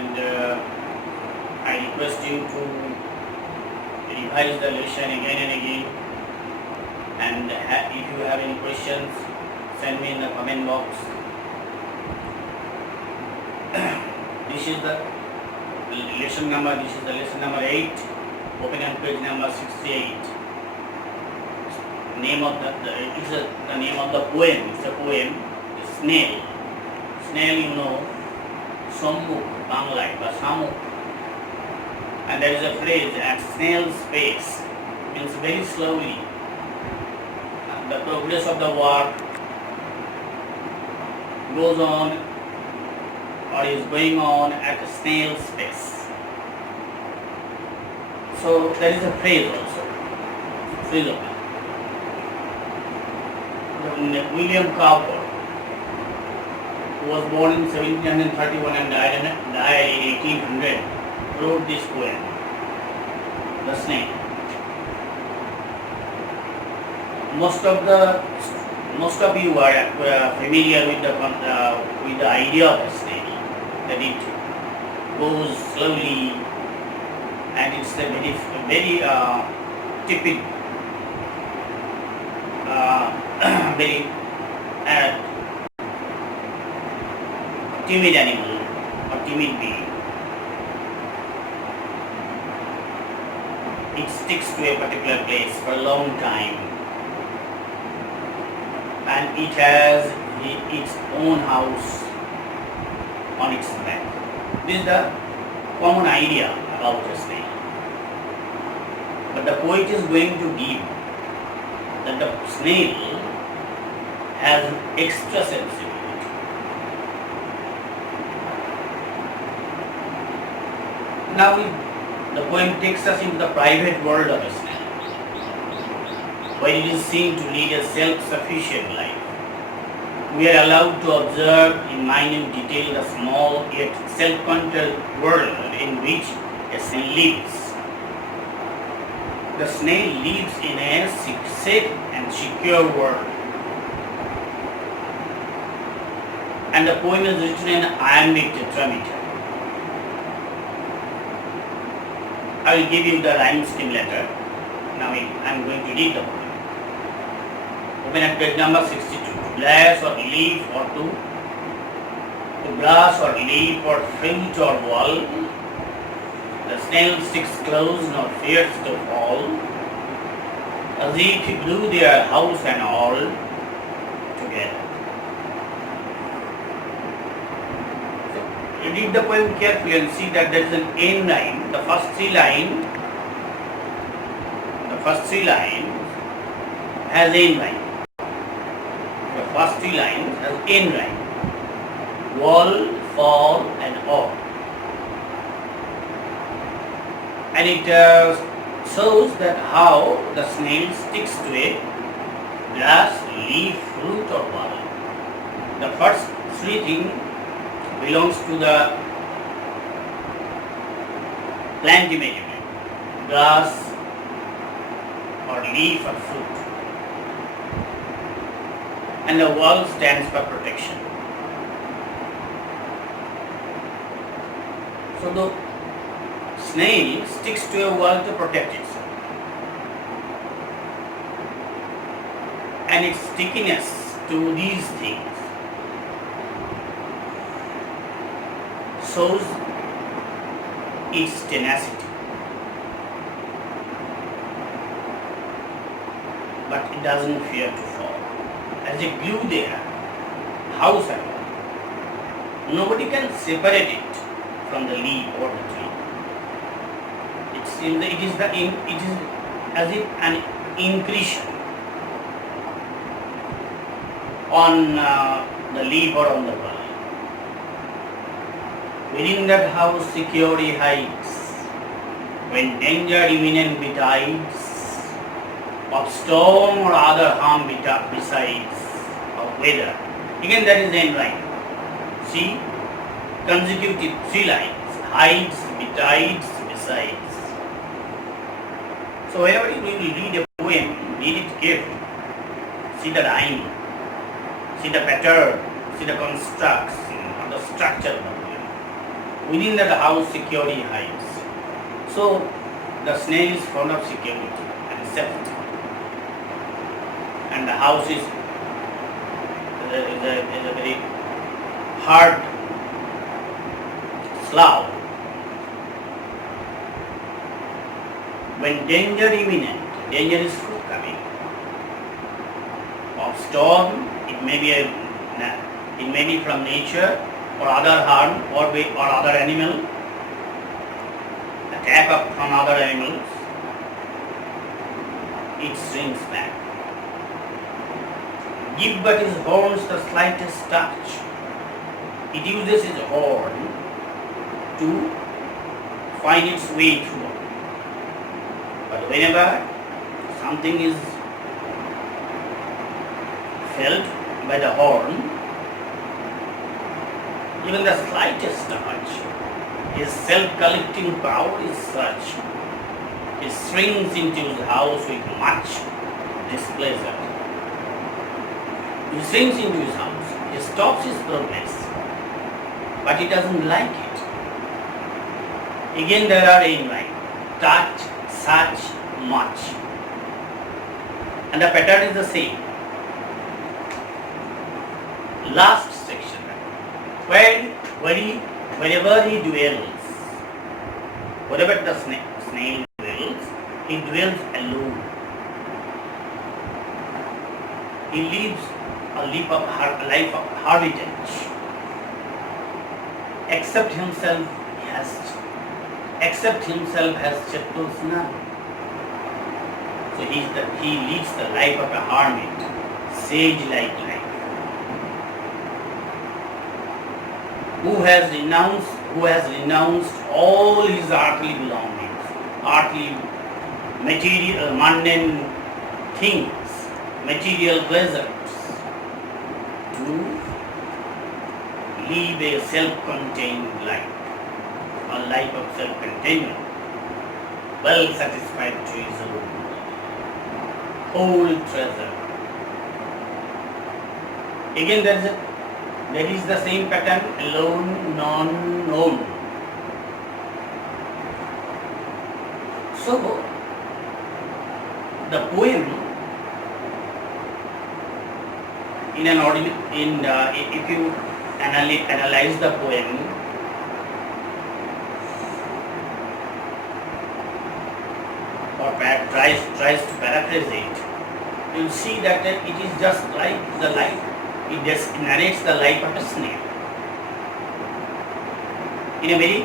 and I request you to revise the lesson again and again, and if you have any questions, send me in the comment box. This is the lesson number 8, open on page number 68. Name of the name of the poem. It's a poem. Snail. Snail, you know, Sammuk, Banglai, বা Samuk. And there is a phrase at snail's pace, means very slowly. The progress of the work goes on or is going on at a snail's pace. So there is a phrase also. Phrase of it. William Cowper, who was born in 1731 and died in 1800, wrote this poem, The Snail. Most of you are familiar with the idea of a snail, that it goes slowly and it's a very typical, very timid animal or timid being. It sticks to a particular place for a long time, and it has its own house on its back. This is the common idea about a snail. But the poet is going to give that the snail has extra sensibility. Now the poem takes us into the private world of a snail, where it is seen to lead a self-sufficient life. We are allowed to observe in minute detail the small yet self-controlled world in which a snail lives. The snail lives in a safe and secure world. And the poem is written in iambic tetrameter. I will give you the rhyme scheme later. Now I am going to read the poem. Open at page number 62. To glass or leaf or to grass or leaf or fruit or wall, the snail sticks close nor fears to fall, as if he blew their house and all together. So, read the poem carefully and see that there is an end line. The first three lines has end line. The first three lines has end line. Wall, fall and all. And it shows that how the snail sticks to a grass, leaf, fruit or wall. The first three things belongs to the plant imagery, grass or leaf or fruit. And the wall stands for protection. So the snail sticks to a wall to protect itself. And its stickiness to these things shows its tenacity. But it doesn't fear to fall. As it glue there, house and all, nobody can separate it from the leaf or the tree. It is as if an impression on the leaf or on the wall. Within that house security hides, when danger imminent betides, of storm or other harm besides, of weather. Again that is the end line. See, consecutive three lines, hides, betides, besides. So whenever you will read a poem, read it carefully. See the rhyme, see the pattern, see the construction or the structure of the poem. Within that house, security hides. So the snail is fond of security and safety, and the house is a very hard slough. When danger imminent, danger is forthcoming. Of storm, it may be from nature or other harm or other animal, attack from other animals, it shrinks back. Give but his horns the slightest touch. It uses its horn to find its way through. But whenever something is felt by the horn, even the slightest touch, his self-collecting power is such, he shrinks into his house with much displeasure. He shrinks into his house, he stops his progress, but he doesn't like it. Again there are in line, touch, such, much. And the pattern is the same. Last section, wherever he dwells, wherever the snail dwells, he dwells alone. He lives a life of hermitage. Except himself has Chatusna. So he leads the life of a hermit, sage-like life. Who has renounced all his earthly belongings, earthly, material, mundane things, material pleasures, to live a self-contained life, a life of self-containment, well satisfied to his own whole treasure. Again, there is the same pattern, alone, non-known. So, the poem, if you analyze the poem, or tries to paraphrase it, you will see that it is just like the life. It just narrates the life of a snail in a very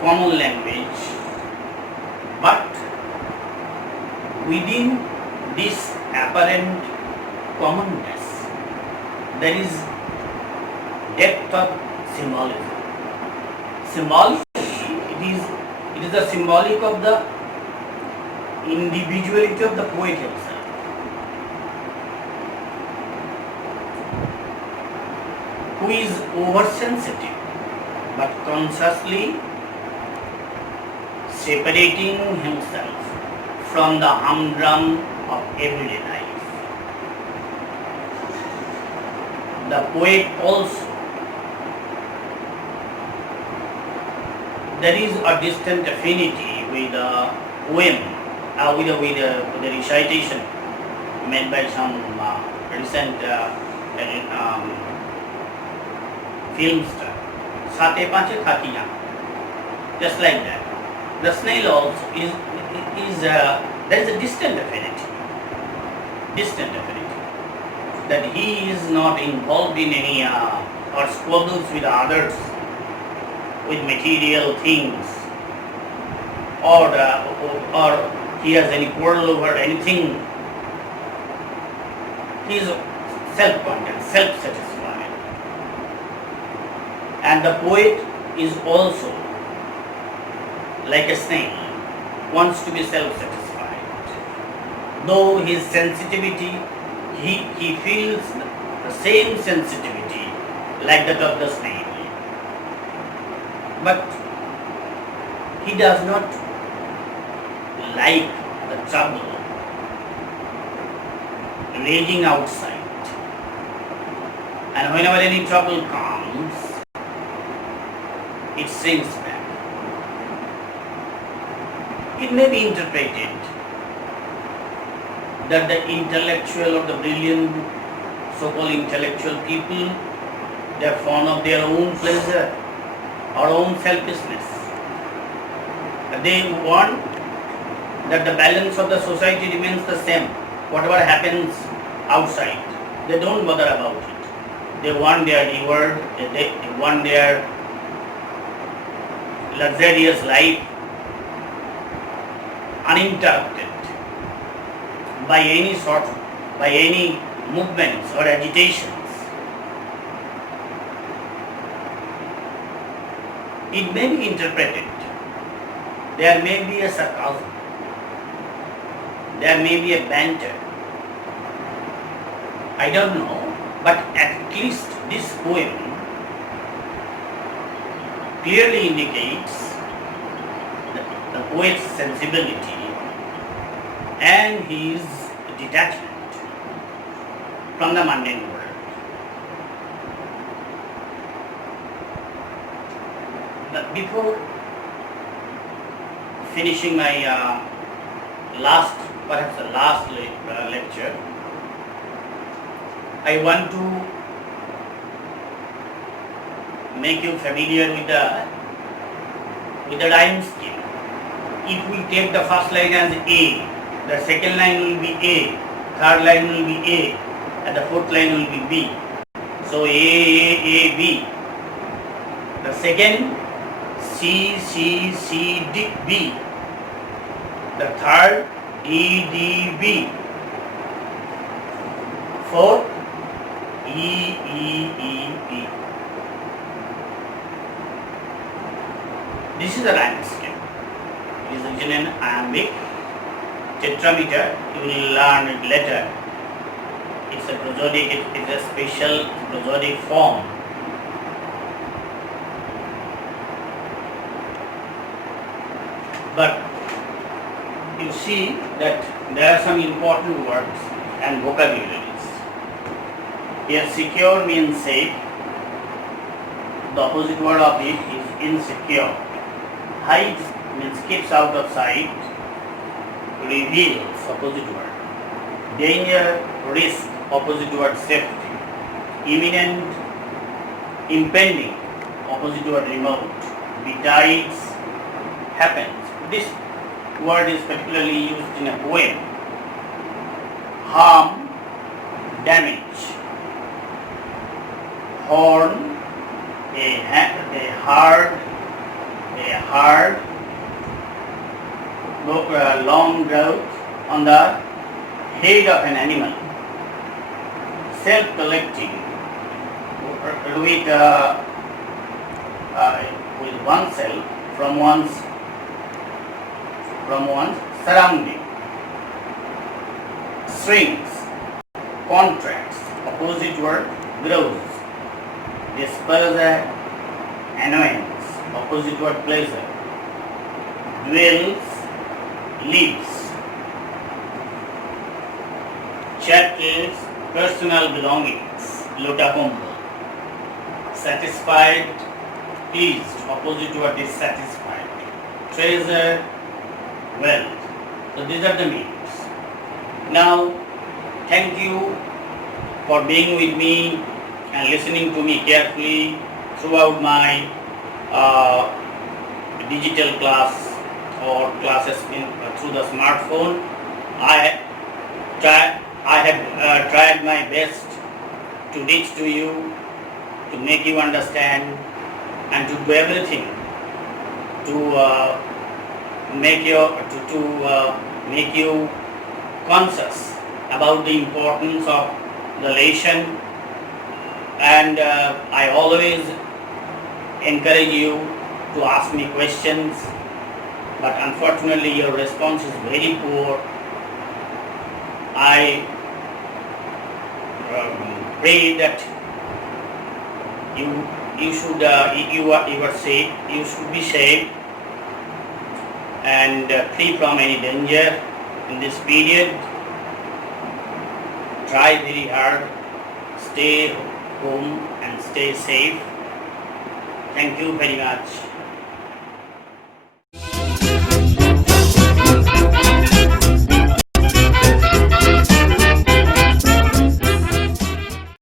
common language, but within this apparent commonness, there is depth of symbolism. Symbolically, it is the symbolic of the individuality of the poet himself. Who is oversensitive, but consciously separating himself from the humdrum of everyday life. The poet also, there is a distant affinity with the poem, with the recitation made by some recent film star. Sate panche thaki na. Just like that. The snail also is there is a distant affinity. That he is not involved in any or squabbles with others, with material things, or he has any quarrel over anything. He is self-content, self-satisfied. And the poet is also like a snail, wants to be self-satisfied. Though his sensitivity, he feels the same sensitivity like that of the snail. But he does not like the trouble raging outside. And whenever any trouble comes, it shrinks back. It may be interpreted that the intellectual or the brilliant so-called intellectual people, they are fond of their own pleasure or own selfishness. They want that the balance of the society remains the same. Whatever happens outside, they don't bother about it. They want their reward, they want their luxurious life uninterrupted by any movements or agitations. It may be interpreted, there may be a sarcasm, there may be a banter. I don't know, but at least this poem clearly indicates the poet's sensibility and his detachment from the mundane world. But before finishing my perhaps the last lecture, I want to make you familiar with the rhyme scheme. If we take the first line as A, the second line will be A, third line will be A, and the fourth line will be B. So A, B. The second C, D, B. The third D, B. Fourth E, E. This is the rhyme scheme. It is written in iambic tetrameter. You will learn it later. It's a prosodic, it's a special prosodic form. But you see that there are some important words and vocabularies. Here secure means safe. The opposite word of it is insecure. Hides means keeps out of sight. Reveals, opposite word. Danger, risk, opposite word safety. Imminent, impending, opposite word remote. Betides, happens. This word is particularly used in a poem. Harm, damage. Horn, a hard, long growth on the head of an animal. Self-collecting with oneself from one's surrounding. Shrinks, contracts, opposite word grows. Displeasure, annoyance, opposite word pleasure. Dwells, lives. Chattels, personal belongings, lotacombo. Satisfied, pleased, opposite word dissatisfied. Treasure, wealth. So these are the meanings. Now, thank you for being with me and listening to me carefully throughout my digital class or classes through the smartphone. I have tried my best to reach to you, to make you understand, and to do everything to make you conscious about the importance of the lesson. And I always encourage you to ask me questions, but unfortunately your response is very poor. I pray that you should be safe and free from any danger in this period. Try very hard, stay home and stay safe. Thank you very much.